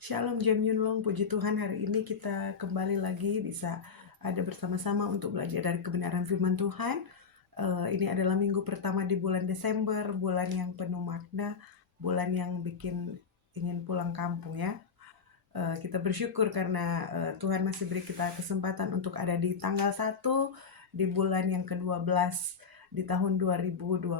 Shalom Jam Yunlong, puji Tuhan hari ini kita kembali lagi bisa ada bersama-sama untuk belajar dari kebenaran firman Tuhan. Ini adalah minggu pertama di bulan Desember, bulan yang penuh makna, bulan yang bikin ingin pulang kampung ya. Kita bersyukur karena Tuhan masih beri kita kesempatan untuk ada di tanggal 1 di bulan yang ke-12 di tahun 2024.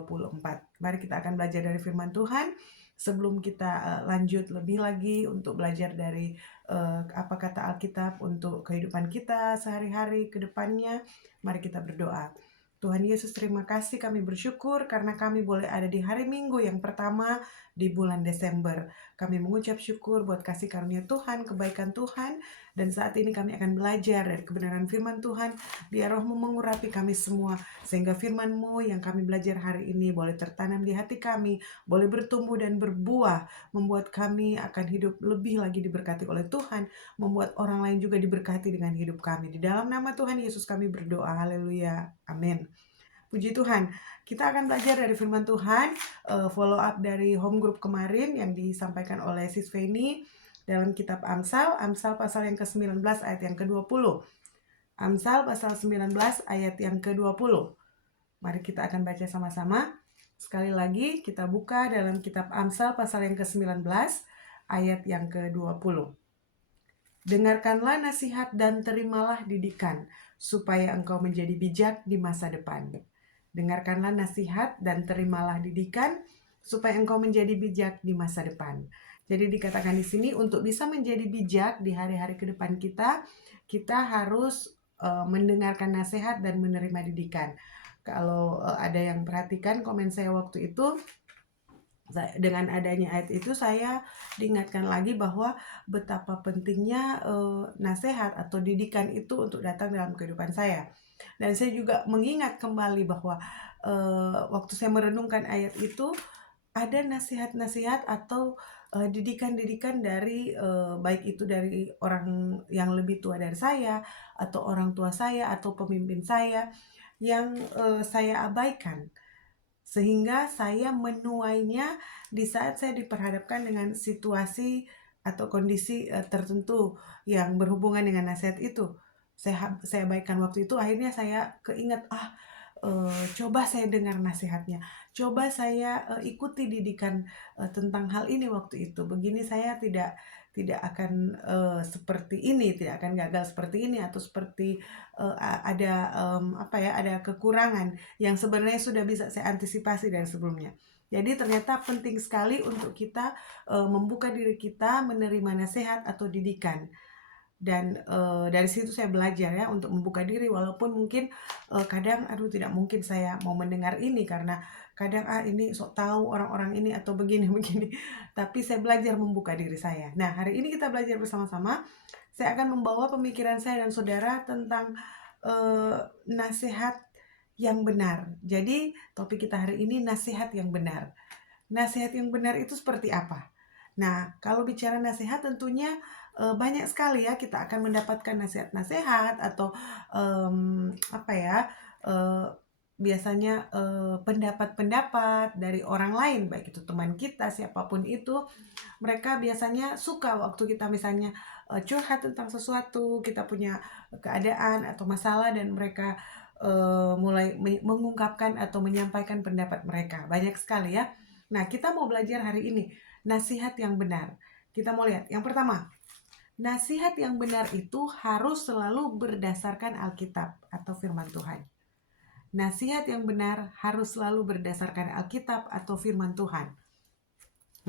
Mari kita akan belajar dari firman Tuhan. Sebelum kita lanjut lebih lagi untuk belajar dari apa kata Alkitab untuk kehidupan kita sehari-hari ke depannya, mari kita berdoa. Tuhan Yesus, terima kasih, kami bersyukur karena kami boleh ada di hari Minggu yang pertama di bulan Desember. Kami mengucap syukur buat kasih karunia Tuhan, kebaikan Tuhan, dan saat ini kami akan belajar dari kebenaran firman Tuhan. Biar Roh-Mu mengurapi kami semua, sehingga firman-Mu yang kami belajar hari ini boleh tertanam di hati kami, boleh bertumbuh dan berbuah, membuat kami akan hidup lebih lagi diberkati oleh Tuhan, membuat orang lain juga diberkati dengan hidup kami. Di dalam nama Tuhan Yesus kami berdoa, haleluya, amin. Puji Tuhan, kita akan belajar dari firman Tuhan, follow up dari home group kemarin yang disampaikan oleh Sis Feni dalam kitab Amsal pasal yang ke-19 ayat yang ke-20. Amsal pasal 19 ayat yang ke-20. Mari kita akan baca sama-sama. Sekali lagi kita buka dalam kitab Amsal pasal yang ke-19 ayat yang ke-20. Dengarkanlah nasihat dan terimalah didikan, supaya engkau menjadi bijak di masa depan. Dengarkanlah nasihat dan terimalah didikan, supaya engkau menjadi bijak di masa depan. Jadi dikatakan di sini untuk bisa menjadi bijak di hari-hari ke depan kita harus mendengarkan nasihat dan menerima didikan. Kalau ada yang perhatikan komen saya waktu itu, dengan adanya ayat itu saya diingatkan lagi bahwa betapa pentingnya nasihat atau didikan itu untuk datang dalam kehidupan saya. Dan saya juga mengingat kembali bahwa waktu saya merenungkan ayat itu ada nasihat-nasihat atau didikan-didikan dari baik itu dari orang yang lebih tua dari saya atau orang tua saya atau pemimpin saya yang saya abaikan. Sehingga saya menuainya di saat saya diperhadapkan dengan situasi atau kondisi tertentu yang berhubungan dengan nasihat itu. Saya abaikan waktu itu, akhirnya saya keingat, coba saya dengar nasihatnya, coba saya ikuti didikan tentang hal ini waktu itu. Begini saya tidak akan seperti ini, tidak akan gagal seperti ini atau seperti ada ada kekurangan yang sebenarnya sudah bisa saya antisipasi dari sebelumnya. Jadi ternyata penting sekali untuk kita membuka diri kita menerima nasihat atau didikan. Dan dari situ saya belajar ya untuk membuka diri, walaupun mungkin kadang aduh tidak mungkin saya mau mendengar ini karena kadang ini sok tahu orang-orang ini atau begini-begini. Tapi saya belajar membuka diri saya. Nah, hari ini kita belajar bersama-sama. Saya akan membawa pemikiran saya dan saudara tentang nasihat yang benar. Jadi topik kita hari ini nasihat yang benar. Nasihat yang benar itu seperti apa? Nah, kalau bicara nasihat tentunya banyak sekali ya kita akan mendapatkan nasihat-nasihat atau apa ya, eee, biasanya pendapat-pendapat dari orang lain, baik itu teman kita, siapapun itu. Mereka biasanya suka waktu kita misalnya curhat tentang sesuatu, kita punya keadaan atau masalah dan mereka mulai mengungkapkan atau menyampaikan pendapat mereka. Banyak sekali ya. Nah, kita mau belajar hari ini nasihat yang benar. Kita mau lihat. Yang pertama, nasihat yang benar itu harus selalu berdasarkan Alkitab atau firman Tuhan. Nasihat yang benar harus selalu berdasarkan Alkitab atau firman Tuhan.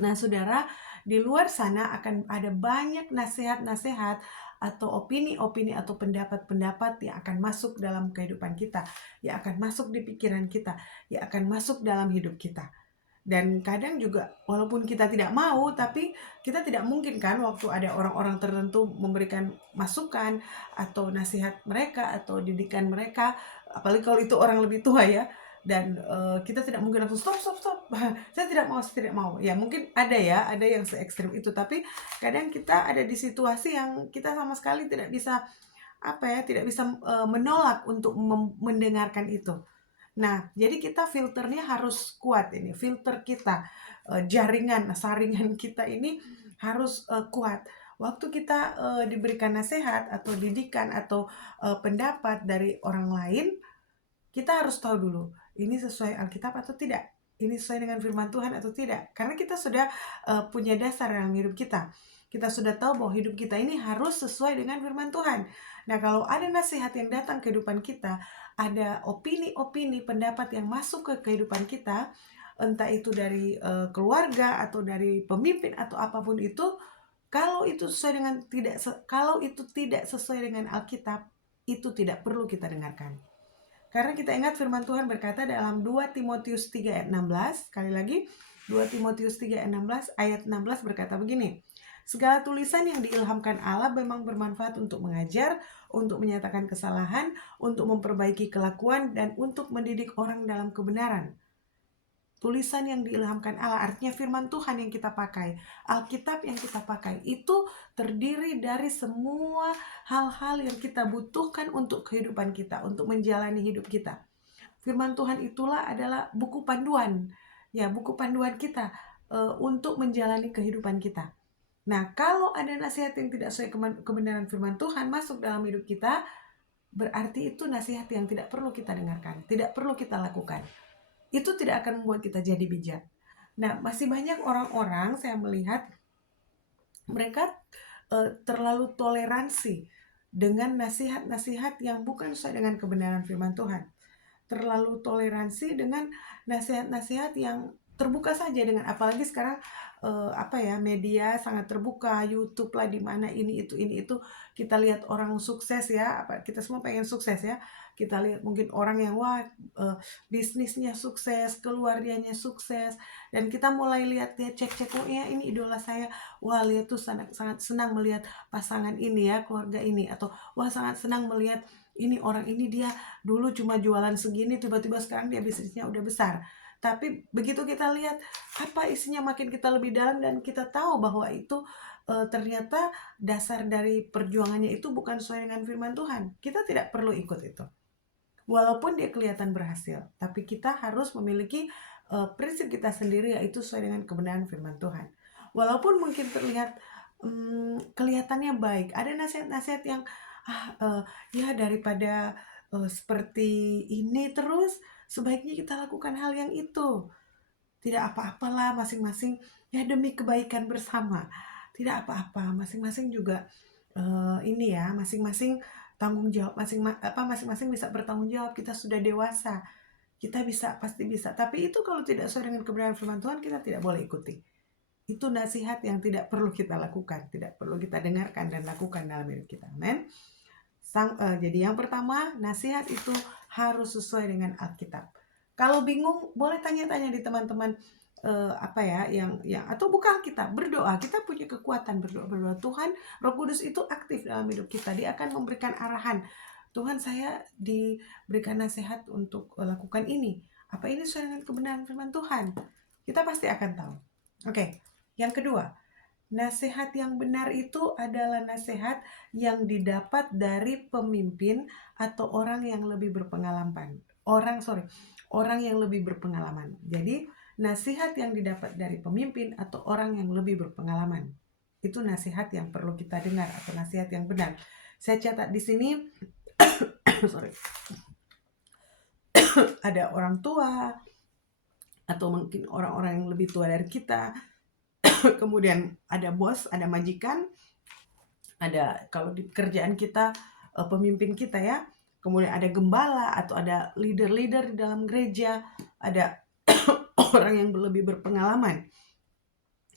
Nah, saudara, di luar sana akan ada banyak nasihat-nasihat atau opini-opini atau pendapat-pendapat yang akan masuk dalam kehidupan kita, yang akan masuk di pikiran kita, yang akan masuk dalam hidup kita. Dan kadang juga walaupun kita tidak mau, tapi kita tidak mungkin kan waktu ada orang-orang tertentu memberikan masukan atau nasihat mereka atau didikan mereka, apalagi kalau itu orang lebih tua ya, dan kita tidak mungkin langsung stop saya tidak mau ya. Mungkin ada ya, ada yang se ekstrim itu, tapi kadang kita ada di situasi yang kita sama sekali tidak bisa tidak bisa menolak untuk mendengarkan itu. Nah, jadi kita filternya harus kuat filter kita, jaringan, saringan kita ini harus kuat Waktu kita diberikan nasihat atau didikan atau pendapat dari orang lain, kita harus tahu dulu, ini sesuai Alkitab atau tidak? Ini sesuai dengan firman Tuhan atau tidak? Karena kita sudah punya dasar dalam hidup kita. Kita sudah tahu bahwa hidup kita ini harus sesuai dengan firman Tuhan. Nah, kalau ada nasihat yang datang ke kehidupan kita, ada opini-opini, pendapat yang masuk ke kehidupan kita, entah itu dari keluarga atau dari pemimpin atau apapun itu, kalau itu tidak sesuai dengan Alkitab, itu tidak perlu kita dengarkan. Karena kita ingat firman Tuhan berkata dalam 2 Timotius 3 ayat 16, sekali lagi 2 Timotius 3 ayat 16, ayat 16 berkata begini, segala tulisan yang diilhamkan Allah memang bermanfaat untuk mengajar, untuk menyatakan kesalahan, untuk memperbaiki kelakuan, dan untuk mendidik orang dalam kebenaran. Tulisan yang diilhamkan Allah, artinya firman Tuhan yang kita pakai, Alkitab yang kita pakai, itu terdiri dari semua hal-hal yang kita butuhkan untuk kehidupan kita, untuk menjalani hidup kita. Firman Tuhan itulah adalah buku panduan, ya, buku panduan kita untuk menjalani kehidupan kita. Nah, kalau ada nasihat yang tidak sesuai kebenaran firman Tuhan masuk dalam hidup kita, berarti itu nasihat yang tidak perlu kita dengarkan, tidak perlu kita lakukan. Itu tidak akan membuat kita jadi bijak. Nah, masih banyak orang-orang saya melihat mereka terlalu toleransi dengan nasihat-nasihat yang bukan sesuai dengan kebenaran firman Tuhan. Terlalu toleransi dengan nasihat-nasihat yang terbuka saja, dengan apalagi sekarang media sangat terbuka, YouTube lah, di mana ini itu kita lihat orang sukses ya, kita semua pengen sukses ya, kita lihat mungkin orang yang bisnisnya sukses, keluarganya sukses, dan kita mulai lihat dia cek oh ya ini idola saya, wah lihat tuh sangat senang melihat pasangan ini ya, keluarga ini, atau wah sangat senang melihat ini orang ini, dia dulu cuma jualan segini, tiba-tiba sekarang dia bisnisnya udah besar. Tapi begitu kita lihat apa isinya, makin kita lebih dalam dan kita tahu bahwa itu ternyata dasar dari perjuangannya itu bukan sesuai dengan firman Tuhan. Kita tidak perlu ikut itu. Walaupun dia kelihatan berhasil, tapi kita harus memiliki prinsip kita sendiri, yaitu sesuai dengan kebenaran firman Tuhan. Walaupun mungkin terlihat kelihatannya baik, ada nasihat-nasihat yang ya daripada seperti ini terus, sebaiknya kita lakukan hal yang itu. Tidak apa-apalah, masing-masing ya demi kebaikan bersama. Tidak apa-apa, masing-masing juga masing-masing tanggung jawab, masing-masing bisa bertanggung jawab. Kita sudah dewasa, kita pasti bisa. Tapi itu kalau tidak sesuai dengan kebenaran firman Tuhan, kita tidak boleh ikuti. Itu nasihat yang tidak perlu kita lakukan, tidak perlu kita dengarkan dan lakukan dalam hidup kita. Amen. Jadi yang pertama, nasihat itu harus sesuai dengan Alkitab. Kalau bingung, boleh tanya-tanya di teman-teman yang atau buka Alkitab, berdoa. Kita punya kekuatan berdoa. Tuhan, Roh Kudus itu aktif dalam hidup kita. Dia akan memberikan arahan. Tuhan, saya diberikan nasihat untuk lakukan ini. Apa ini sesuai dengan kebenaran firman Tuhan? Kita pasti akan tahu. Oke, yang kedua, nasihat yang benar itu adalah nasihat yang didapat dari pemimpin atau orang yang lebih berpengalaman. Orang yang lebih berpengalaman. Jadi, nasihat yang didapat dari pemimpin atau orang yang lebih berpengalaman. Itu nasihat yang perlu kita dengar atau nasihat yang benar. Saya catat di sini sorry. Ada orang tua atau mungkin orang-orang yang lebih tua dari kita. Kemudian ada bos, ada majikan, ada kalau di kerjaan kita pemimpin kita ya. Kemudian ada gembala atau ada leader-leader di dalam gereja, ada orang yang lebih berpengalaman.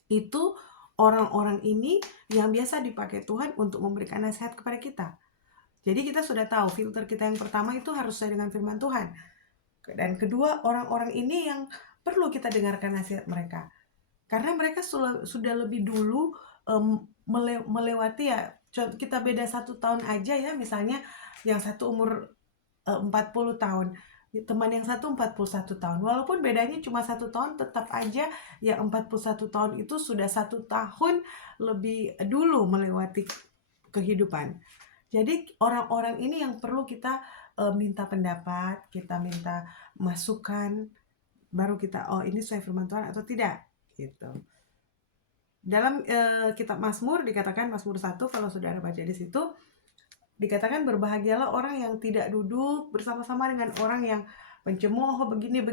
Itu orang-orang ini yang biasa dipakai Tuhan untuk memberikan nasihat kepada kita. Jadi kita sudah tahu filter kita yang pertama itu harus sesuai dengan firman Tuhan. Dan kedua, orang-orang ini yang perlu kita dengarkan nasihat mereka. Karena mereka sudah lebih dulu melewati ya, kita beda 1 tahun aja ya, misalnya yang satu umur 40 tahun, teman yang satu 41 tahun. Walaupun bedanya cuma 1 tahun, tetap aja yang 41 tahun itu sudah 1 tahun lebih dulu melewati kehidupan. Jadi orang-orang ini yang perlu kita minta pendapat, kita minta masukan, baru kita ini sesuai firman Tuhan atau tidak gitu. Dalam kitab Mazmur dikatakan, Mazmur 1 kalau saudara baca di situ, dikatakan berbahagialah orang yang tidak duduk bersama-sama dengan orang yang pencemooh begini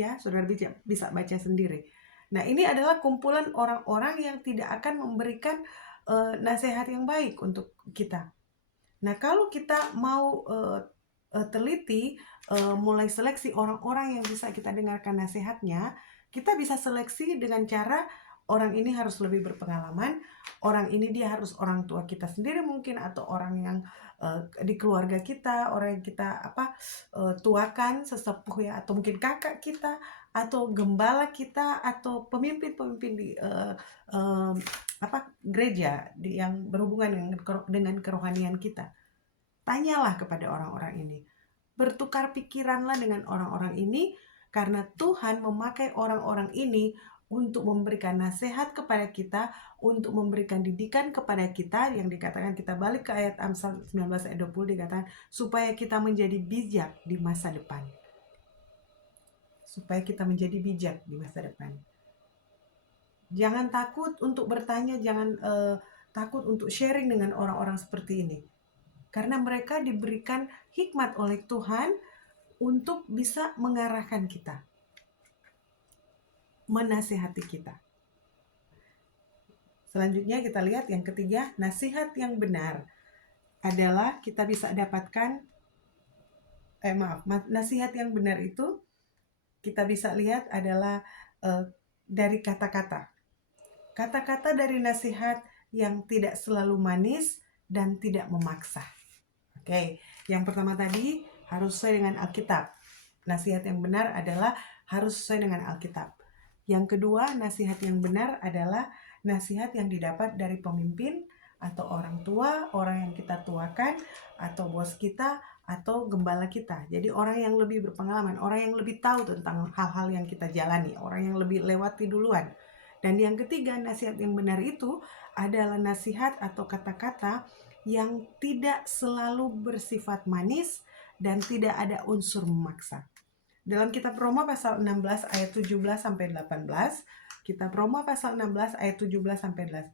ya. Saudara bisa baca sendiri. Nah, ini adalah kumpulan orang-orang yang tidak akan memberikan nasihat yang baik untuk kita. Nah, kalau kita mau teliti, mulai seleksi orang-orang yang bisa kita dengarkan nasihatnya, kita bisa seleksi dengan cara orang ini harus lebih berpengalaman, orang ini dia harus orang tua kita sendiri mungkin, atau orang yang di keluarga kita, orang yang kita tuakan, sesepuh ya, atau mungkin kakak kita, atau gembala kita, atau pemimpin-pemimpin di gereja yang berhubungan dengan kerohanian kita. Tanyalah kepada orang-orang ini. Bertukar pikiranlah dengan orang-orang ini, karena Tuhan memakai orang-orang ini untuk memberikan nasihat kepada kita, untuk memberikan didikan kepada kita, yang dikatakan, kita balik ke ayat Amsal 19 ayat 20, dikatakan supaya kita menjadi bijak di masa depan. Supaya kita menjadi bijak di masa depan. Jangan takut untuk bertanya, jangan takut untuk sharing dengan orang-orang seperti ini. Karena mereka diberikan hikmat oleh Tuhan untuk bisa mengarahkan kita, menasihati kita. Selanjutnya kita lihat yang ketiga, nasihat yang benar adalah kita bisa dapatkan, nasihat yang benar itu kita bisa lihat adalah dari kata-kata. Kata-kata dari nasihat yang tidak selalu manis dan tidak memaksa. Oke, yang pertama tadi harus sesuai dengan Alkitab. Nasihat yang benar adalah harus sesuai dengan Alkitab. Yang kedua, nasihat yang benar adalah nasihat yang didapat dari pemimpin atau orang tua, orang yang kita tuakan, atau bos kita, atau gembala kita. Jadi orang yang lebih berpengalaman, orang yang lebih tahu tentang hal-hal yang kita jalani, orang yang lebih lewati duluan. Dan yang ketiga, nasihat yang benar itu adalah nasihat atau kata-kata yang tidak selalu bersifat manis dan tidak ada unsur memaksa. Dalam kitab Roma pasal 16 ayat 17 sampai 18, kitab Roma pasal 16 ayat 17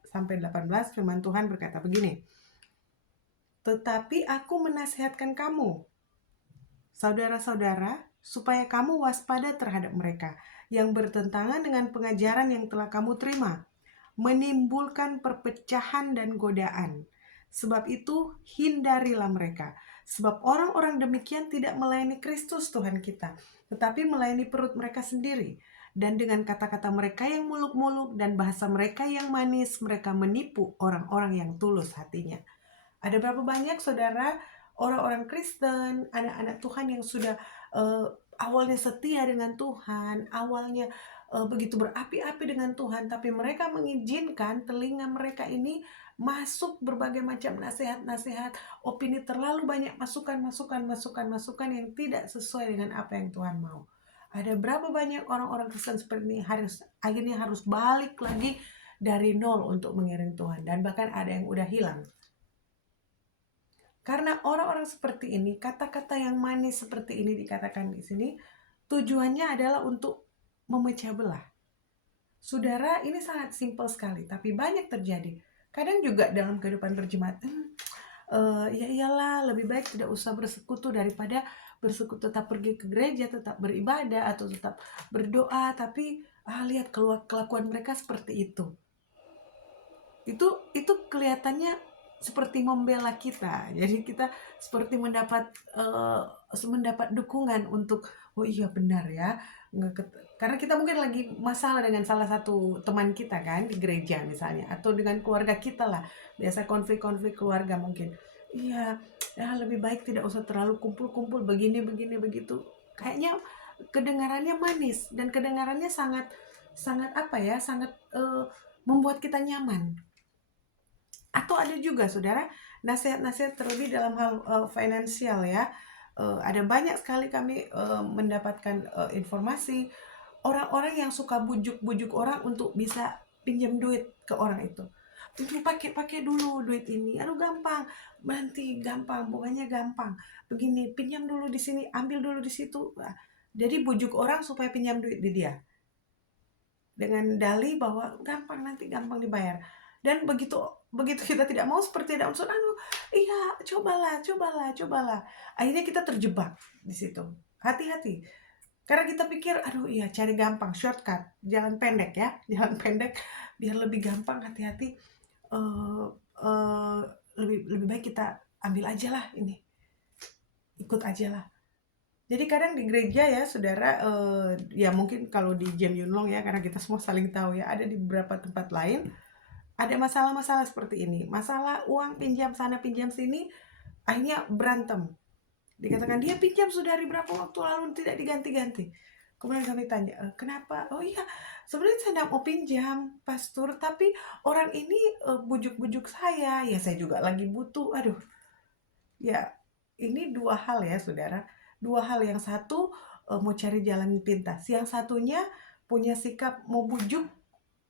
sampai 18, firman Tuhan berkata begini. Tetapi aku menasihatkan kamu, saudara-saudara, supaya kamu waspada terhadap mereka yang bertentangan dengan pengajaran yang telah kamu terima, menimbulkan perpecahan dan godaan. Sebab itu hindarilah mereka. Sebab orang-orang demikian tidak melayani Kristus Tuhan kita, tetapi melayani perut mereka sendiri. Dan dengan kata-kata mereka yang muluk-muluk dan bahasa mereka yang manis, mereka menipu orang-orang yang tulus hatinya. Ada berapa banyak saudara orang-orang Kristen, anak-anak Tuhan yang sudah awalnya setia dengan Tuhan, awalnya begitu berapi-api dengan Tuhan, tapi mereka mengizinkan telinga mereka ini masuk berbagai macam nasihat-nasihat, opini, terlalu banyak masukan yang tidak sesuai dengan apa yang Tuhan mau. Ada berapa banyak orang-orang Kristen seperti ini akhirnya harus balik lagi dari nol untuk mengiring Tuhan, dan bahkan ada yang udah hilang. Karena orang-orang seperti ini, kata-kata yang manis seperti ini dikatakan di sini, tujuannya adalah untuk memecah belah. Saudara, ini sangat simpel sekali, tapi banyak terjadi. Kadang juga dalam kehidupan berjemaat, ya iyalah, lebih baik tidak usah bersekutu daripada bersekutu, tetap pergi ke gereja, tetap beribadah, atau tetap berdoa, tapi lihat kelakuan mereka seperti itu. Itu kelihatannya seperti membela kita. Jadi kita seperti mendapat dukungan untuk, oh iya benar ya. Karena kita mungkin lagi masalah dengan salah satu teman kita kan di gereja misalnya, atau dengan keluarga kita lah. Biasa konflik-konflik keluarga mungkin. Iya, ya lebih baik tidak usah terlalu kumpul-kumpul begini begitu. Kayaknya kedengarannya manis dan kedengarannya sangat membuat kita nyaman. Atau ada juga saudara nasihat-nasihat terlebih dalam hal finansial ya. Ada banyak sekali kami mendapatkan informasi orang-orang yang suka bujuk-bujuk orang untuk bisa pinjam duit ke orang itu. Itu pakai dulu duit ini, aduh gampang, nanti gampang, bunganya gampang. Begini, pinjam dulu di sini, ambil dulu di situ. Jadi bujuk orang supaya pinjam duit di dia. dengan dalih bahwa gampang, nanti gampang dibayar. Dan begitu begitu kita tidak mau seperti ada unsur iya, cobalah cobalah cobalah. Akhirnya kita terjebak di situ. Hati-hati. Karena kita pikir, aduh iya cari gampang, shortcut, jalan pendek ya, jalan pendek biar lebih gampang. Hati-hati, eh eh, lebih lebih baik kita ambil aja lah ini, ikut aja lah. Jadi kadang di gereja ya saudara, ya mungkin kalau di Gem Yunlong ya, karena kita semua saling tahu ya, ada di beberapa tempat lain, ada masalah-masalah seperti ini. Masalah uang pinjam sana pinjam sini, akhirnya berantem. Dikatakan dia pinjam sudah dari berapa waktu lalu tidak diganti-ganti. Kemudian kami tanya, kenapa? Oh iya, sebenarnya saya tidak mau pinjam, pastor, tapi orang ini bujuk-bujuk saya. Ya saya juga lagi butuh. Aduh, ya ini dua hal ya saudara. Dua hal, yang satu mau cari jalan pintas. Yang satunya punya sikap mau bujuk,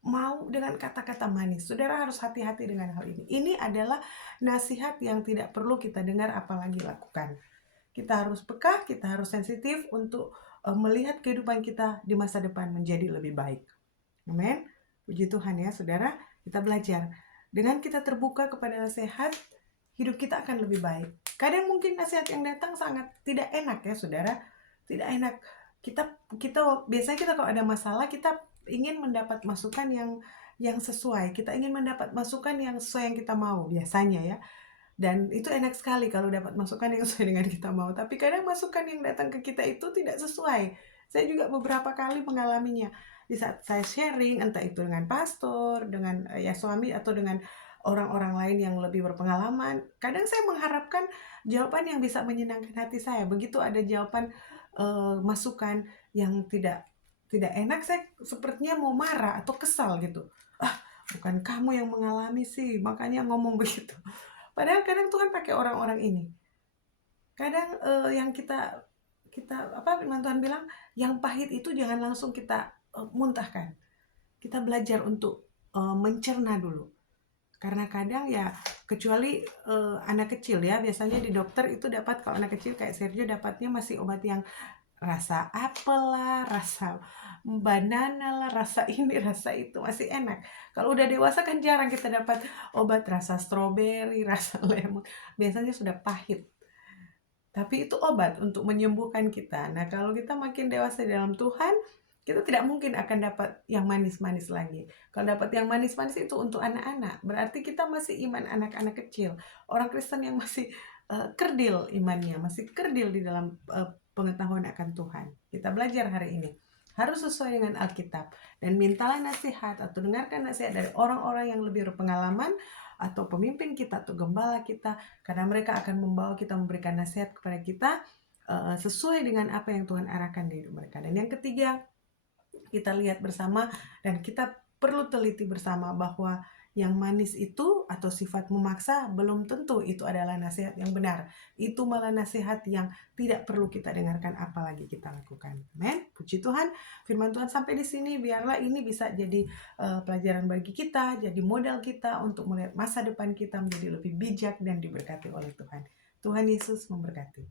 mau dengan kata-kata manis. Saudara harus hati-hati dengan hal ini. Ini adalah nasihat yang tidak perlu kita dengar apalagi lakukan. Kita harus peka, kita harus sensitif untuk melihat kehidupan kita di masa depan menjadi lebih baik. Amin. Puji Tuhan ya saudara, kita belajar. Dengan kita terbuka kepada nasihat, hidup kita akan lebih baik. Kadang mungkin nasihat yang datang sangat tidak enak ya saudara. Tidak enak. Kita biasanya kita kalau ada masalah, kita ingin mendapat masukan yang sesuai. Kita ingin mendapat masukan yang sesuai yang kita mau biasanya ya. Dan itu enak sekali kalau dapat masukan yang sesuai dengan kita mau. Tapi kadang masukan yang datang ke kita itu tidak sesuai. Saya juga beberapa kali mengalaminya. Di saat saya sharing, entah itu dengan pastor, dengan ya suami, atau dengan orang-orang lain yang lebih berpengalaman, kadang saya mengharapkan jawaban yang bisa menyenangkan hati saya. Begitu ada jawaban masukan yang tidak enak, saya sepertinya mau marah atau kesal gitu. Bukan kamu yang mengalami sih, makanya ngomong begitu. Padahal kadang Tuhan pakai orang-orang ini. Kadang yang kita firman Tuhan bilang, yang pahit itu jangan langsung kita muntahkan. Kita belajar untuk mencerna dulu. Karena kadang ya, kecuali anak kecil ya, biasanya di dokter itu dapat, kalau anak kecil kayak Sergio dapatnya masih obat yang rasa apel lah, rasa banana lah, rasa ini, rasa itu, masih enak. Kalau udah dewasa kan jarang kita dapat obat rasa stroberi, rasa lemon. Biasanya sudah pahit. Tapi itu obat untuk menyembuhkan kita. Nah, kalau kita makin dewasa dalam Tuhan, kita tidak mungkin akan dapat yang manis-manis lagi. Kalau dapat yang manis-manis itu untuk anak-anak, berarti kita masih iman anak-anak kecil. Orang Kristen yang masih kerdil imannya, masih kerdil di dalam pengetahuan akan Tuhan. Kita belajar hari ini. Harus sesuai dengan Alkitab. Dan mintalah nasihat atau dengarkan nasihat dari orang-orang yang lebih berpengalaman, atau pemimpin kita, atau gembala kita, karena mereka akan membawa kita, memberikan nasihat kepada kita sesuai dengan apa yang Tuhan arahkan di hidup mereka. Dan yang ketiga, kita lihat bersama dan kita perlu teliti bersama bahwa yang manis itu atau sifat memaksa belum tentu itu adalah nasihat yang benar. Itu malah nasihat yang tidak perlu kita dengarkan apalagi kita lakukan. Amen. Puji Tuhan, firman Tuhan sampai di sini. Biarlah ini bisa jadi pelajaran bagi kita, jadi modal kita untuk melihat masa depan kita menjadi lebih bijak dan diberkati oleh Tuhan. Tuhan Yesus memberkati.